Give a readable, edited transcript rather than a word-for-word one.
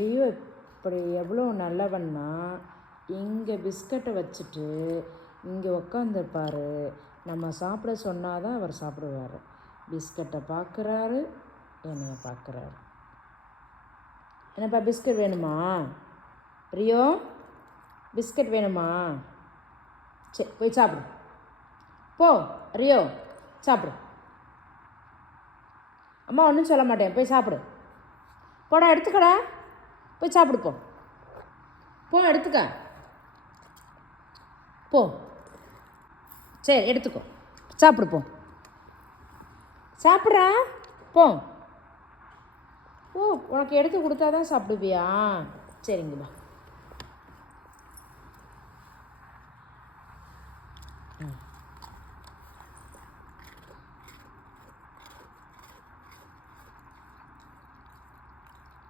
Rio இப்படி எவ்வளோ நல்லவன்னா, இங்கே பிஸ்கட்டை வச்சுட்டு இங்கே உக்காந்துருப்பார். நம்ம சாப்பிட சொன்னால் தான் அவர் சாப்பிடுவார். பிஸ்கட்டை பார்க்குறாரு, என்னைய பார்க்குறாரு. என்னப்பா பிஸ்கட் வேணுமா? ரியோ பிஸ்கட் வேணுமா? சரி போய் சாப்பிடு. போ ரியோ சாப்பிடு. அம்மா ஒன்றும் சொல்ல மாட்டேன், போய் சாப்பிடு. போடா எடுத்துக்கடா, போய் சாப்பிடு. போ போ எடுத்துக்க. போ சரி எடுத்துக்கோ, சாப்பிடு. போ சாப்பிட்றா. போ. ஓ உனக்கு எடுத்து கொடுத்தா தான் சாப்பிடுவியா? சரிங்கப்பா. ம்